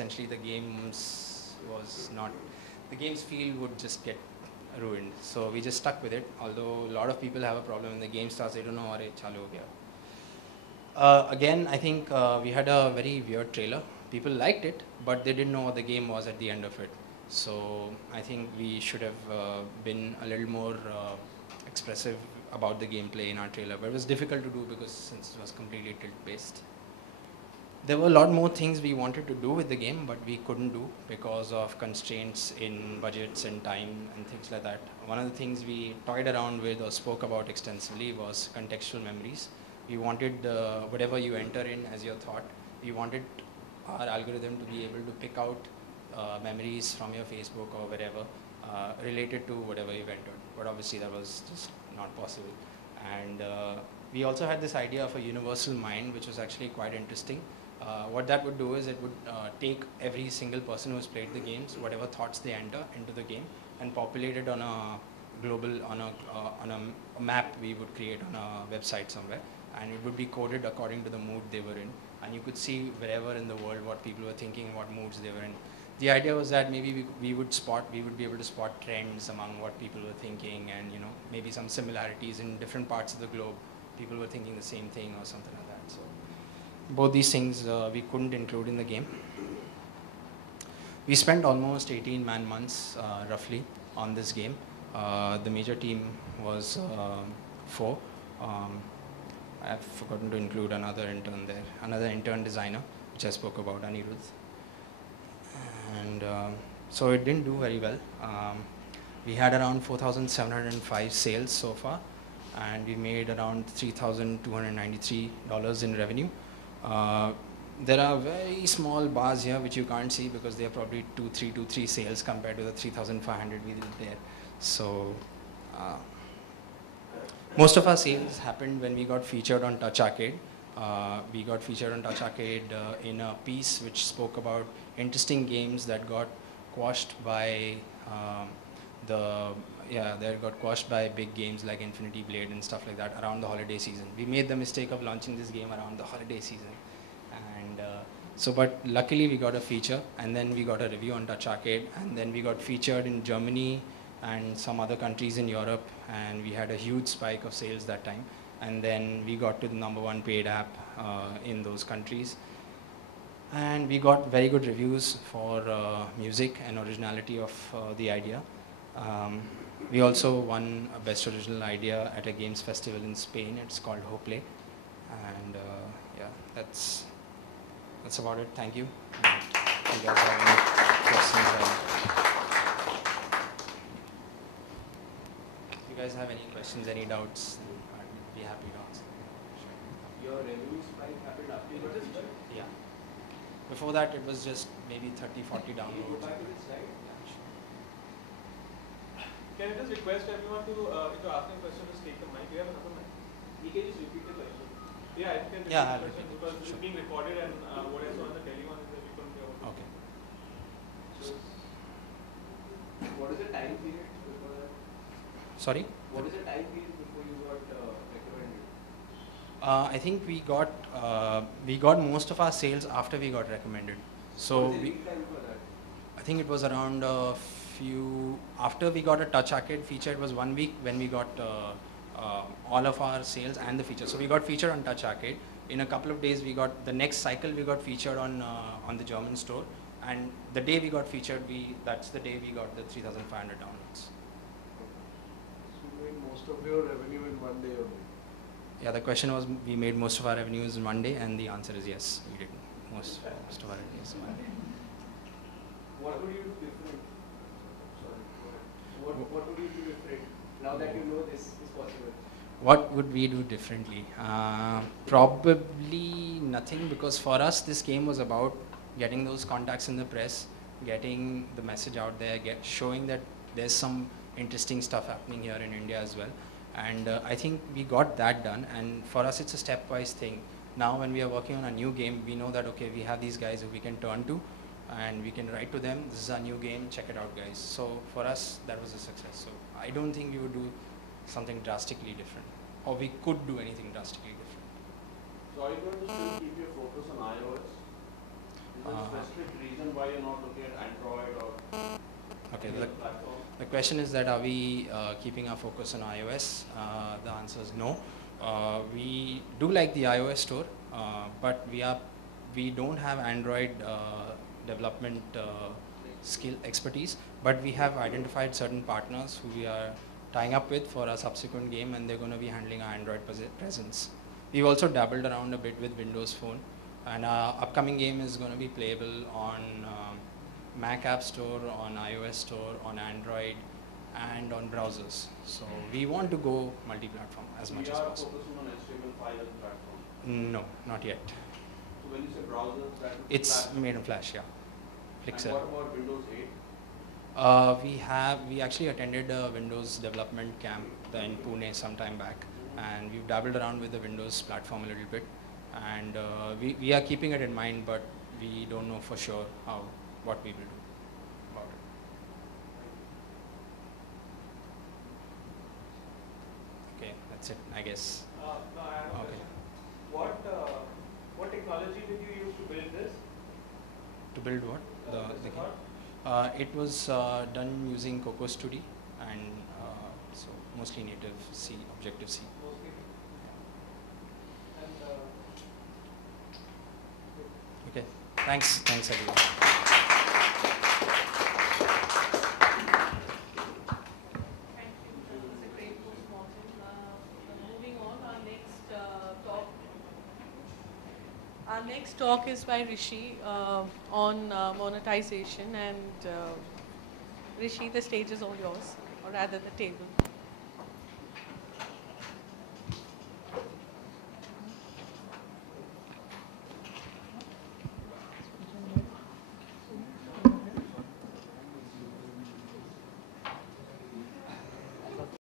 essentially the games the game's feel would just get ruined. So we just stuck with it. Although a lot of people have a problem when the game starts, they don't know, "Arey, chalu ho gaya." Again, I think we had a very weird trailer. People liked it, but they didn't know what the game was at the end of it. So I think we should have been a little more expressive about the gameplay in our trailer. But it was difficult to do because since it was completely tilt-based. There were a lot more things we wanted to do with the game, but we couldn't do because of constraints in budgets and time and things like that. One of the things we toyed around with or spoke about extensively was contextual memories. We wanted whatever you enter in as your thought, we wanted our algorithm to be able to pick out memories from your Facebook or wherever related to whatever you've entered. But obviously that was just not possible. And we also had this idea of a universal mind, which was actually quite interesting. What that would do is it would take every single person who's played the games, whatever thoughts they enter into the game, and populate it on a global, on a map we would create on a website somewhere, and it would be coded according to the mood they were in, and you could see wherever in the world what people were thinking and what moods they were in. The idea was that maybe we would be able to spot trends among what people were thinking, and maybe some similarities in different parts of the globe. People were thinking the same thing or something like that. So both these things we couldn't include in the game. We spent almost 18 man-months roughly on this game. The major team was 4. I've forgotten to include another intern there, another intern designer, which I spoke about, Anirudh. And so it didn't do very well. We had around 4,705 sales so far, and we made around $3,293 in revenue. There are very small bars here which you can't see because they are probably 2,323 sales compared to the 3,500 we did there. So most of our sales happened when we got featured on Touch Arcade. We got featured on Touch Arcade in a piece which spoke about interesting games that got quashed by that got quashed by big games like Infinity Blade and stuff like that around the holiday season. We made the mistake of launching this game around the holiday season, and but luckily we got a feature, and then we got a review on Touch Arcade, and then we got featured in Germany and some other countries in Europe, and we had a huge spike of sales that time. And then we got to the #1 paid app in those countries. And we got very good reviews for music and originality of the idea. We also won a Best Original Idea at a games festival in Spain. It's called Hoplay. And yeah, that's about it. Thank you. And if you guys have any questions, if you guys have any questions, any doubts, I'd be happy to answer. Your revenue spike happened after you got a feature? Yeah. Before that, it was just maybe 30, 40 downloads. Can you go back to this slide? Can I just request everyone to, if you're asking a question, just take the mic. Do you have another mic? You can just repeat the question. Yeah, I can repeat the question because it's being recorded, and what I saw on the telephone is that we couldn't hear what. Okay. So, what is the time period before that? Sorry? What is the time period before you got recommended? I think we got most of our sales after we got recommended. So what was the lead time for that? I think it was around after we got a Touch Arcade feature, it was 1 week when we got all of our sales and the feature. So we got featured on Touch Arcade. In a couple of days, the next cycle we got featured on the German store. And the day we got featured, that's the day we got the 3,500 downloads. So you made most of your revenue in 1 day only? Yeah, the question was, we made most of our revenues in 1 day, and the answer is yes, we did most of our revenues in 1 day. What would you do different? Sorry, what would you do different now that you know this is possible? What would we do differently? Probably nothing, because for us this game was about getting those contacts in the press, getting the message out there, showing that there's some interesting stuff happening here in India as well. And I think we got that done, and for us it's a stepwise thing. Now when we are working on a new game, we know that okay, we have these guys who we can turn to, and we can write to them, this is our new game, check it out guys. So for us that was a success. So I don't think we would do something drastically different, or we could do anything drastically different. So are you going to still keep your focus on iOS? Is there a specific reason why you're not looking at Android or Okay, any other platform? the question is that are we keeping our focus on iOS? The answer is no. We do like the iOS store, but we don't have Android development skill expertise, but we have identified certain partners who we are tying up with for a subsequent game, and they're going to be handling our Android presence. We've also dabbled around a bit with Windows Phone, and our upcoming game is going to be playable on Mac App Store, on iOS Store, on Android, and on browsers. So we want to go multi-platform as much as We are possible. focusing on HTML5 as a platform. No, not yet. So when you say browsers, that is It's Flash. made in Flash, yeah. And Pixel. what about Windows 8? We actually attended a Windows development camp in Pune some time back, and we've dabbled around with the Windows platform a little bit, and we are keeping it in mind, but we don't know for sure what we will do about it. Okay, that's it, I guess. No, I have a Okay. question. What technology did you use to build this? To build what? The game? It was done using Coco Studio, and so mostly native C, Objective-C. Mostly. And Okay, thanks everyone. Thank you. That was a great postmortem. Moving on, our next talk is by Rishi on monetization. And Rishi, the stage is all yours, or rather the table.